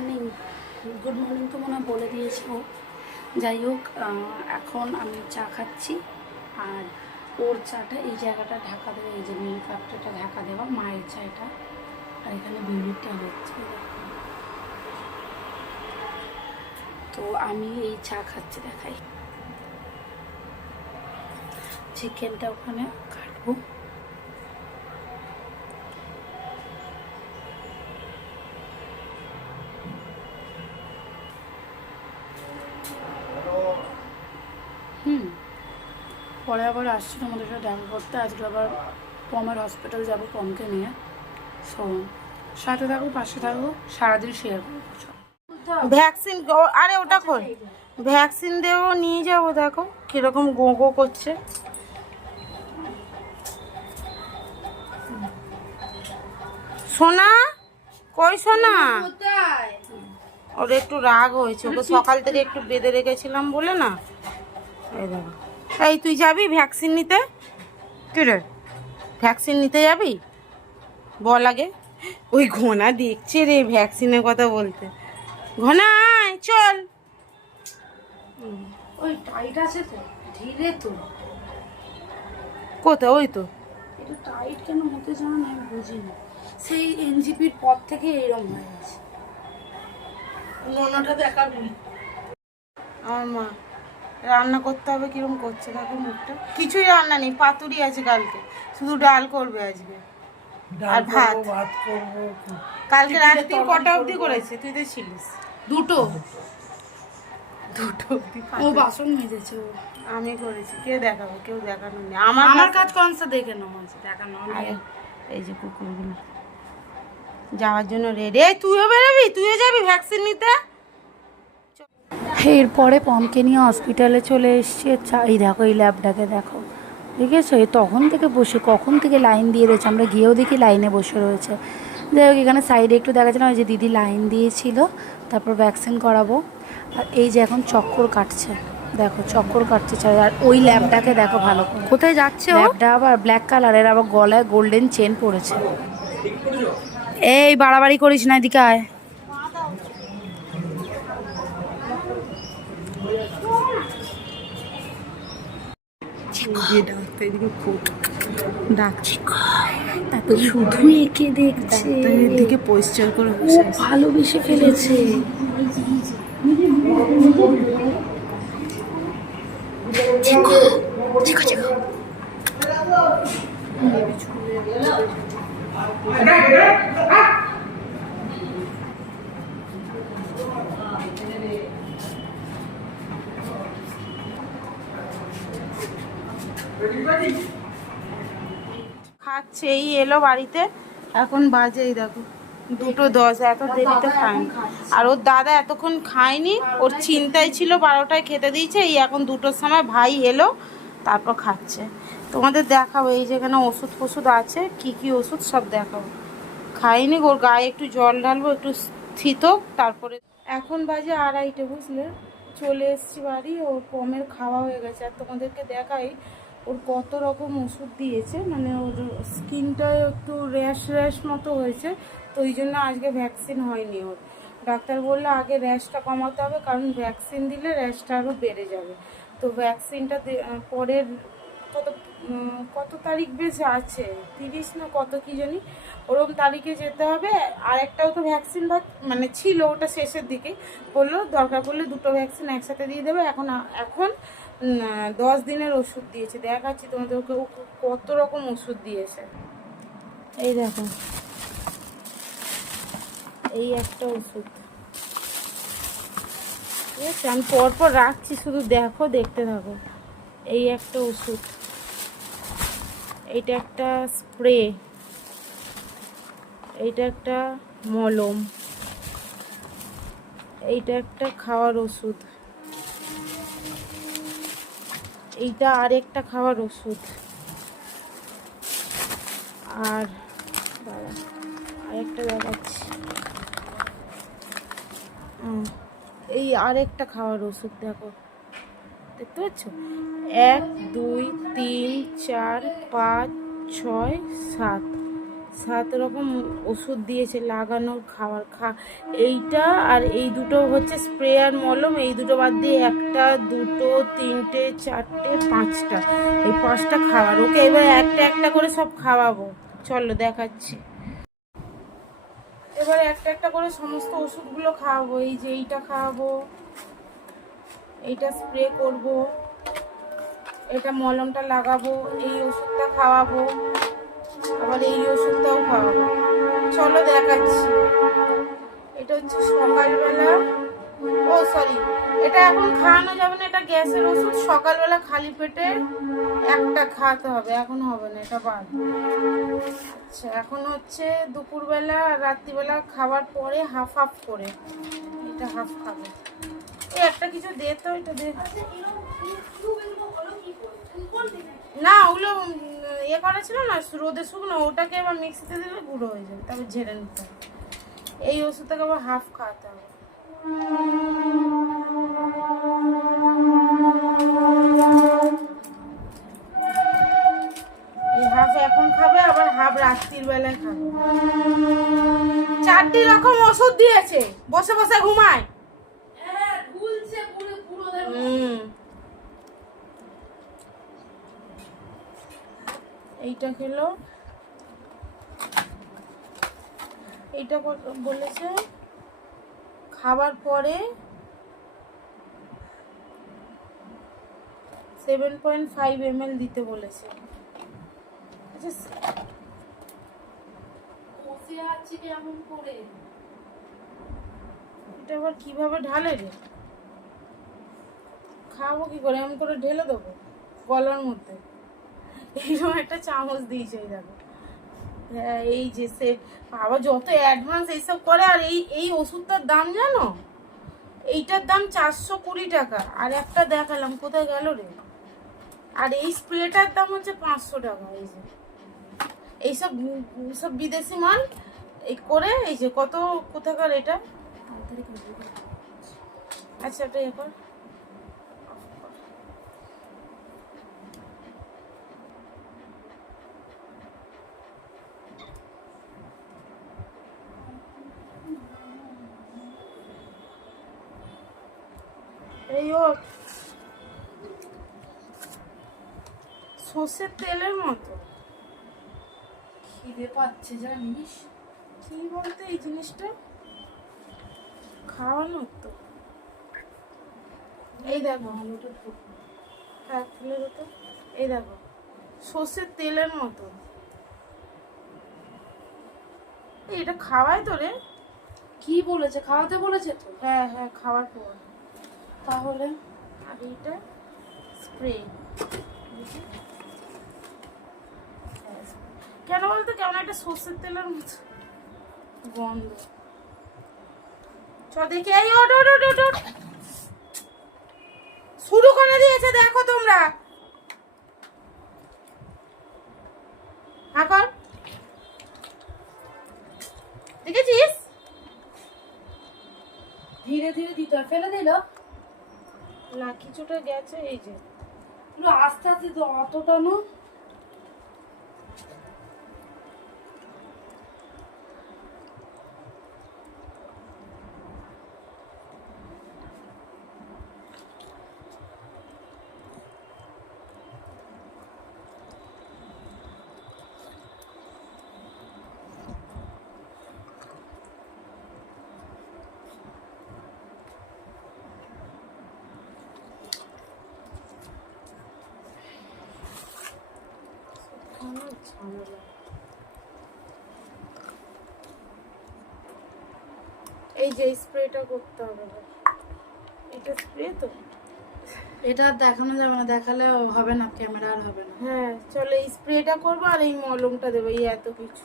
Morning good morning তো মনে বলে দিয়েছি ও। যাই হোক এখন আমি চা খাচ্ছি। আর ওর চাটা এই জায়গাটা ঢাকা দেওয়া এই যে নীল কাপটা ঢাকা দেওয়া, মায়ের চাটা। আর এখানে বিউলিটা হচ্ছে তো আমি এই চা খাচ্ছি, দেখাই। চিকেনটা ওখানে কাটবো। পরে আবার আসছি তোমাদের সাথে দেখা করতে। আজকে আবার পমের হসপিটাল যাব পমকে নিয়ে। সো সাথে থাকো পাশে থাকো সারাদিন শেয়ার করব। ভ্যাকসিন আরে ওটা খোল। ভ্যাকসিন দেবো নিয়ে যাব দেখো কীরকম গো গো করছে। সোনা? কই সোনা? ওর একটু রাগ হয়েছে। ওকে সকাল থেকে একটু বেঁধে রেখেছিলাম বলে না। এই দেখো। এই তুই যাবি ভ্যাকসিন নিতে? কি রে ভ্যাকসিন নিতে যাবি? বল আগে। ওই ঘোনা দেখছে রে ভ্যাকসিনের কথা বলতে। ঘোনা আয়, চল। ওই টাইট আছে তো ধীরে তো কোথায়? ওই তো। এটা টাইট কেন হতে চায় না আমি বুঝি না সেই এনজিপির পর থেকে এইরকম হয়ে গেছে। নোনাটা দেখা আমার মা। রান্না করতে হবে কীরকম করছে দেখো মুখটা। কিছুই রান্না নেই পাতুরি আছে কালকে শুধু ডাল করবে আজকে। আর ভাত। কালকে রাত্রি কটা অবধি করেছে? তুই তো ছিলিস। দুটো? দুটো ও বাসন মেজেছে ও। আমি করেছি কে দেখাবে? কেউ দেখানো নেই। আমার আমার কাছে- কাজ কনসা দেখে নাও দেখানো এই যে কুকুরগুলো। যাওয়ার জন্য রেডি তুইও বেরোবি? তুইও যাবি ভ্যাকসিন নিতে? এরপরে পমকে নিয়ে হসপিটালে চলে এসছি। চা- এই দেখো এই ল্যাবটাকে দেখো। ঠিক আছে? এই তখন থেকে বসে কখন থেকে লাইন দিয়ে রয়েছে? আমরা গিয়েও দেখি লাইনে বসে রয়েছে। যাই হোক এখানে সাইডে একটু দেখা যায় না ওই যে দিদি লাইন দিয়েছিল। তারপর ভ্যাকসিন করাবো। আর এই যে এখন চক্কর কাটছে। দেখো চক্কর কাটছে চাই। আর ওই ল্যাবটাকে দেখো ভালো করে। কোথায় যাচ্ছে ল্যাবটা আবার ব্ল্যাক কালারের আবার গলায় গোল্ডেন চেন পড়েছে। এই বাড়াবাড়ি করিস না এদিকে আয়। ডাকছে। তারপর শুধু একে দেখছে। ডাক্তারের দিকে পরিষ্কার করে। ভালোবেসে ফেলেছে। খাচ্ছে, এই এলো বাড়িতে। এখন বাজে এই দেখো, দুটো দশ, এত দেরিতে খায়নি। আর ওর দাদা এতক্ষণ খায়নি, ওর চিন্তায় ছিল বারোটায় খেতে দিয়েছে, এই এখন দুটোর সময় ভাই এলো, তারপর খাচ্ছে। তোমাদের দেখাবো, এই যেখানে ওষুধ ফষুধ আছে, কি কি ওষুধ সব দেখাবো। খাইনি ওর গায়ে একটু জল ঢালবো, একটু স্থিত তারপরে এখন বাজে আড়াইটে, বুঝলে? চলে এসছি বাড়ি ওর পমের খাওয়া হয়ে গেছে। আর তোমাদেরকে দেখাই ওর কত রকম ওষুধ দিয়েছে মানে ওর স্কিনটা একটু র্যাশ র্যাশ মতো হয়েছে, তো ওই জন্য আজকে ভ্যাকসিন হয়নি ওর। ডাক্তার বলল আগে র্যাশটা কমাতে হবে, কারণ ভ্যাকসিন দিলে র্যাশটা আরও বেড়ে যাবে। তো ভ্যাকসিনটা পরের কত কত তারিখ বেশ আছে? তিরিশ না কত কি জানি? ওরকম তারিখে যেতে হবে। আর একটাও তো ভ্যাকসিন মানে ছিল ওটা শেষের দিকে। বলল, দরকার পড়লে দুটো ভ্যাকসিন একসাথে দিয়ে দেবে। এখন এখন দশ দিনের ওষুধ দিয়েছে। দেখাচ্ছি তোমাদেরকে ও কত রকম ওষুধ দিয়েছে। এই দেখো। এই একটা ওষুধ। ঠিক আছে? আমি পরপর রাখছি, শুধু দেখো, দেখতে থাকো। এই একটা ওষুধ। এইটা একটা স্প্রে। এইটা একটা মলম। এইটা একটা খাওয়ার ওষুধ। এইটা আর একটা খাওয়ার ওষুধ। আর আরেকটা দেখাচ্ছি। এই আরেকটা খাওয়ার ওষুধ দেখো। দেখতে পাচ্ছ? এক, দুই, তিন, চার, পাঁচ, ছয়, সাত। সাত রকম ওষুধ দিয়েছে লাগানোর খাবার খা, এইটা আর এই দুটো হচ্ছে স্প্রে আর মলম, এই দুটো বাদ দিয়ে একটা, দুটো, তিনটে, চারটে, পাঁচটা। এই পাঁচটা খাবার ওকে, এবার একটা একটা করে সব খাওয়াবো। চলো, দেখাচ্ছি। এবার একটা একটা করে সমস্ত ওষুধগুলো খাওয়াবো, এই যে এইটা খাওয়াবো। এইটা স্প্রে করব, এটা মলমটা লাগাবো, এই ওষুধটা খাওয়াবো, আবার এই ওষুধটাও খাওয়াবো। চলো দেখাচ্ছি। এটা হচ্ছে সকালবেলা। ও সরি এটা এখন খাওয়ানো যাবে না, এটা গ্যাসের ওষুধ, সকালবেলা খালি পেটে একটা খাওয়াতে হবে, এখন হবে না, এটা বাদ। আচ্ছা এখন হচ্ছে দুপুরবেলা রাত্রিবেলা খাবার পরে হাফ হাফ করে, এটা হাফ খাবে। একটা কিছু দে তো এটা দে। না ওগুলো ইয়ে করা ছিল না রোদে শুকনো ওটাকে আবার মিক্সিতে দিলে গুঁড়ো হয়ে যাবে তারপর ঝেড়ে নিতে হবে। এই ওষুধটাকে আবার হাফ খাওয়াতে হবে। হাফ এখন খাবে আবার হাফ রাত্রির বেলায় খাবে। চারটি রকম ওষুধ দিয়েছে। বসে বসে ঘুমায়। এইটা খেলো এটা বলেছে খাবার পরে seven point five M L দিতে বলেছে। আচ্ছা এটা আবার কীভাবে ঢালে রে? খাব কি করে? এমন করে ঢেলে দেবো গলার মধ্যে। এইরকম একটা চামচ দিয়েছে এই দেখো এই যে সে আবার যত অ্যাডভান্স এইসব করে, আর এই এই ওষুধটার দাম জানো? এইটার দাম চারশো কুড়ি টাকা। আর একটা দেখালাম, কোথায় গেল রে? আর এই স্প্রেটার দাম হচ্ছে পাঁচশো টাকা, এই যে। এইসব সব বিদেশি মাল, এই করে, এই যে কত, কোথাকার এটা? আচ্ছা এটা এ কর এই ওর সর্ষের তেলের মতো। খিদে পাচ্ছে জানিস? কি বলতে এই জিনিসটা? খাওয়ানোর তো। এই দেখো হ্যাঁ তো। এই দেখো সর্ষের তেলের মতো। এটা খাওয়ায় তো রে। কি বলেছে? খাওয়াতে বলেছে তো? হ্যাঁ হ্যাঁ খাওয়ার পর। তাহলে? আর এইটা স্প্রে কেন বলতো? কেমন একটা সর্ষের তেলের মতো গন্ধ। চ, দেখি। এই ওট ওট ওট। শুরু করে দিয়েছে, দেখো তোমরা। হ্যাঁ দেখেছিস? ধীরে ধীরে দিতে ফেলে দিল? না, কিছুটা গেছে, এই যে। আস্তে আস্তে অতটা না। এই যে স্প্রেটা করতে হবে এটা স্প্রে তো? এটা আর দেখানো যাবে না দেখালে হবে না ক্যামেরা আর হবে না। হ্যাঁ চলো এই স্প্রেটা করব আর এই মলমটা দেবো এই এত কিছু।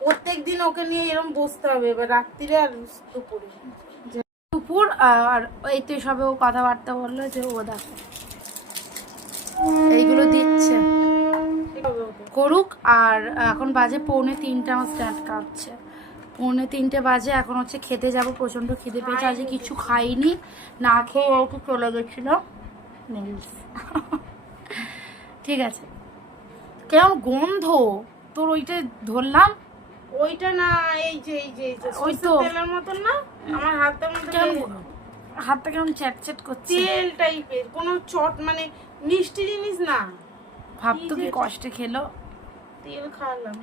প্রত্যেক দিন ওকে নিয়ে এরকম বসতে হবে এবার রাত্রিরে আর দুপুরে। দুপুর আর এই তো সবে ও কথাবার্তা বলল যে ও দেখো। এইগুলো দিচ্ছে ঠিক হবে ওকে করুক আর এখন বাজে পৌনে তিনটে আমার স্ট্যান্ড কাটছে পৌনে তিনটে বাজে এখন হচ্ছে খেতে যাব প্রচণ্ড খিদে পেয়েছে আজকে কিছু খাইনি না খেয়ে ও কি চলে গেছিল। ঠিক আছে। কেমন গন্ধ? তোর ওইটা ধরলাম? ওইটা না এই যে এই যে ওই তো। তেলের মতন না? আমার হাতের মধ্যে হাতটা কেমন চ্যাট চ্যাট করছে? তেল টাইপের কোনো চট মানে মিষ্টি জিনিস না। ভাবতো কি কষ্টে খেলো? তেল খাওয়ালাম।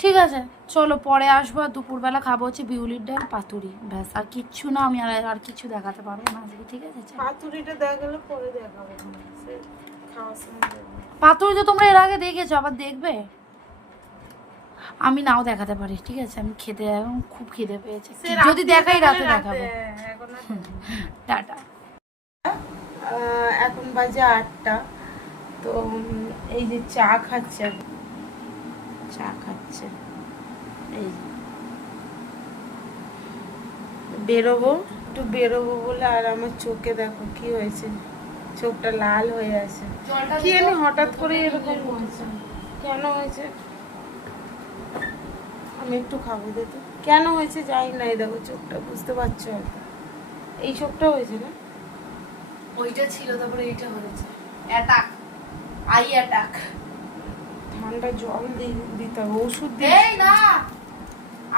ঠিক আছে চলো পরে আসব আর দুপুরবেলা খাব হচ্ছে বিউলির ডাল পাতুরি। ব্যাস আর কিচ্ছু না আমি আর আর কিছু দেখাতে পারব না আজকে ঠিক আছে? পাতুরিটা দেখালে পরে দেখাবো। পাতুরি তো তোমরা এর আগে দেখেছ আবার দেখবে? আমি নাও দেখাতে পারি ঠিক আছে? আমি খেতে এখন খুব খিদে পেয়েছে। যদি দেখাই রাতে দেখাবো। টাটা। এখন বাজে আটটা তো এই যে চা খাচ্ছে। চা খাচ্ছে। এই বেরোবো? একটু বেরোবো বলে আর আমার চোখে দেখো কি হয়েছে। চোখটা লাল হয়ে আছে। কি জানি হঠাৎ করে এরকম হয়েছে কেন হয়েছে? আমি একটু খাব দেখো কেন হয়েছে যাই নাই দেখো চোখটা বুঝতে পারছ হয়তো এই চোখটা হয়েছে না? ওইটা ছিল তারপরে এইটা হয়েছে। অ্যাটাক আই অ্যাটাক ঠান্ডা জল দিতে হবে ওষুধ দিয়ে এই না!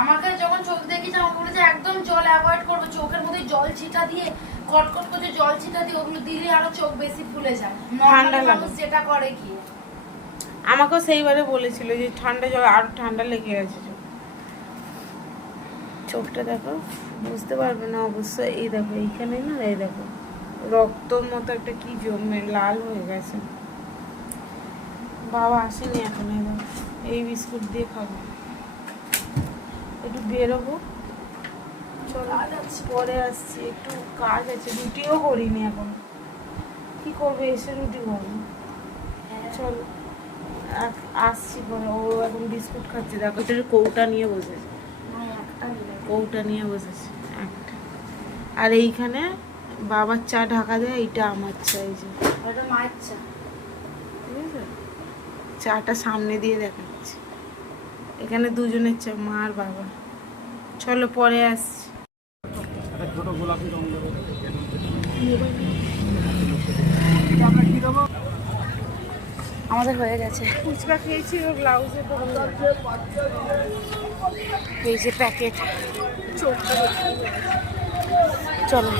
আমাকে যখন চোখ দেখিয়েছে আমাকে বলেছে একদম জল অ্যাভয়েড করবে। চোখের মধ্যে জল ছিটা দিয়ে কটকট করে জল ছিটা দিয়ে ওগুলো দিলে আরও চোখ বেশি ফুলে যায়। ঠান্ডা লাগে। মানুষ যেটা করে কি? আমাকেও সেইবারে বলেছিল যে ঠান্ডা জল আরও ঠান্ডা লেগে গেছে চোখটা দেখো বুঝতে পারবে না অবশ্য এই দেখো এইখানে না এই দেখো রক্তর মতো একটা কি জমে লাল হয়ে গেছে। বাবা আসেনি এখন দেখো এই বিস্কুট দিয়ে খাব। একটু বেরোবো। চলো পরে আসছি। একটু কাজ আছে রুটিও করিনি এখন। কি করবে? এসে রুটি করব। চলো আ- আসছি পরে। ও এখন বিস্কুট খাচ্ছে। দেখো তো কৌটা নিয়ে বসেছে। কৌটা নিয়ে বসেছে। একটা। আর এইখানে বাবার চা ঢাকা দেয় এইটা আমার চা এই যে। মায়ের চা। চাটা সামনে দিয়ে দেখাচ্ছে। এখানে দুজনের চা মা আর বাবা। চলো পরে আসছি। আমাদের হয়ে গেছে। ফুচকা খেয়েছি ও ব্লাউজে তো এই যে প্যাকেট চলো।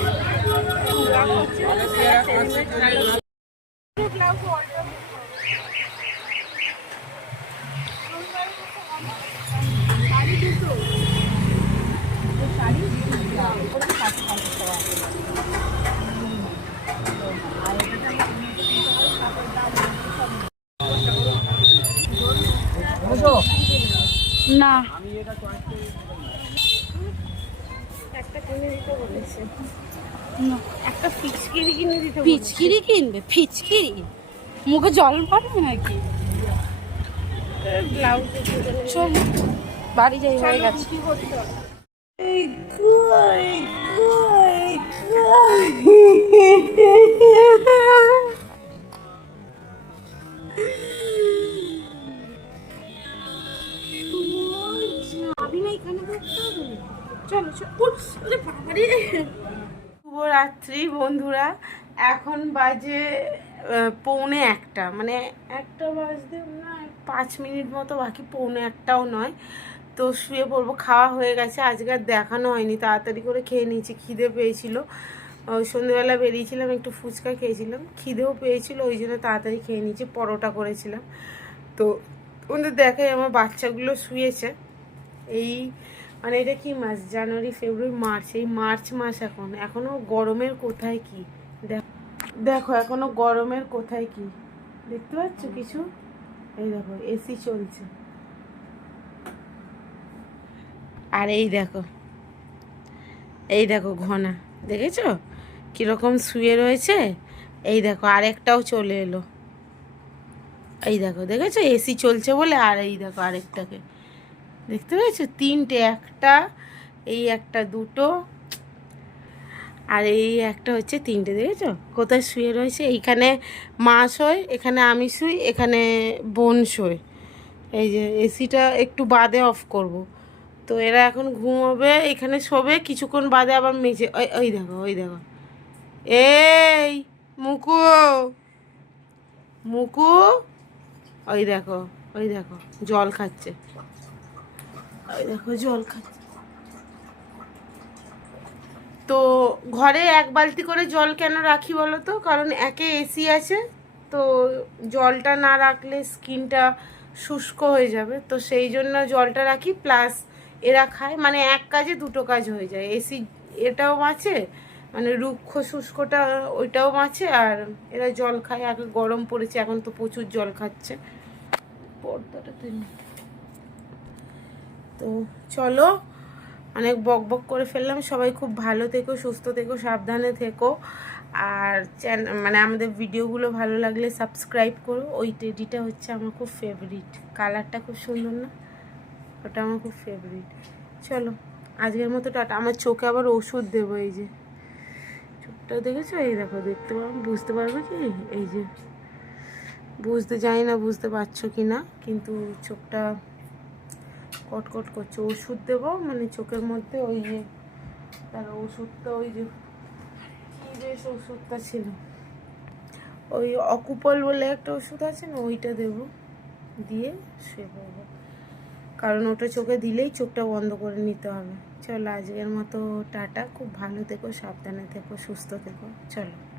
না। একটা না। ফিচকিরি কিনে দিতে বলেছে। কিনবে? পিচকিরি মুখে জল পড়বে নাকি? চল বাড়ি যাই হয়ে গেছে। শুভরাত্রি বন্ধুরা। এখন বাজে পৌনে একটা। মানে একটা বাজতে না, পাঁচ মিনিট মতো বাকি, পৌনে একটাও নয়। তো শুয়ে পড়ব, খাওয়া হয়ে গেছে, আজকে আর দেখানো হয়নি, তাড়াতাড়ি করে খেয়ে নিয়েছি, খিদে পেয়েছিল। সন্ধ্যেবেলা বেরিয়েছিলাম, একটু ফুচকা খেয়েছিলাম, খিদেও পেয়েছিল, ওই জন্য তাড়াতাড়ি খেয়ে নিয়েছি, পরোটা করেছিলাম। তো ওদের দেখাই, আমার বাচ্চাগুলো শুয়েছে। এই মানে এটা কি মাস? জানুয়ারি, ফেব্রুয়ারি, মার্চ, এই মার্চ মাস এখন। এখনও গরমের কোথায় কি? দেখো এখনও গরমের কোথায় কি? দেখতে পাচ্ছ কিছু? এই দেখো, এসি চলছে। আর এই দেখো এই দেখো ঘনা, দেখেছ? কীরকম শুয়ে রয়েছে? এই দেখো, আরেকটাও চলে এলো। এই দেখো, দেখেছ? এসি চলছে বলে আর এই দেখো আরেকটাকে। দেখতে পেয়েছ? তিনটে, একটা, এই একটা দুটো, আর এই একটা হচ্ছে তিনটে, দেখেছ? কোথায় শুয়ে রয়েছে? এইখানে মা শোয়, এখানে আমি শুই, এখানে বোন শোয়। এই যে, এসিটা একটু বাদে অফ করব। তো এরা এখন ঘুমোবে, এখানে শোবে, কিছুক্ষণ বাদে আবার মেঝে, ওই ওই দেখো ওই দেখো। এই, মুকু! মুকু! ওই দেখো ওই দেখো, জল খাচ্ছে। ওই দেখো, জল খাচ্ছে। তো ঘরে এক বালতি করে জল কেন রাখি বলো তো? কারণ একে এসি আছে, তো জলটা না রাখলে স্কিনটা শুষ্ক হয়ে যাবে। তো সেই জন্য জলটা রাখি, প্লাস এরা খায় মানে এক কাজে দুটো কাজ হয়ে যায়। এসি এটাও বাঁচে মানে রুক্ষ, শুষ্কটা ওইটাও বাঁচে আর এরা জল খায়। আগে গরম পড়েছে, এখন তো প্রচুর জল খাচ্ছে। পর্দাটা তুলে তো চলো, অনেক বক বক করে ফেললাম। সবাই খুব ভালো থেকো, সুস্থ থেকো, সাবধানে থেকো। আর চ্যান মানে আমাদের ভিডিওগুলো ভালো লাগলে সাবস্ক্রাইব করো। ওই টেডিটা হচ্ছে আমার খুব ফেভারিট কালারটা খুব সুন্দর না? ওটা আমার খুব ফেভারিট চলো, আজকের মতো টাটা। আমার চোখে আবার ওষুধ দেবো এই যে। চোখটা দেখেছ? এই দেখো, দেখতে পারো বুঝতে পারবে কি? এই যে। বুঝতে জানি না, বুঝতে পারছ কি না, কিন্তু চোখটা কটকট করছে। ওষুধ দেবো মানে চোখের মধ্যে ওই যে তার ওষুধটা ওই যে, কি বেশ ওষুধটা ছিল? ওই অকুপল বলে একটা ওষুধ আছে না, ওইটা দেবো। দিয়ে শুয়ে পড়ব। কারণ ওটা চোখে দিলেই চোখটা বন্ধ করে নিতে হবে। চলো আজকের মতো টাটা, খুব ভালো থেকো, সাবধানে থেকো, সুস্থ থেকো। চলো।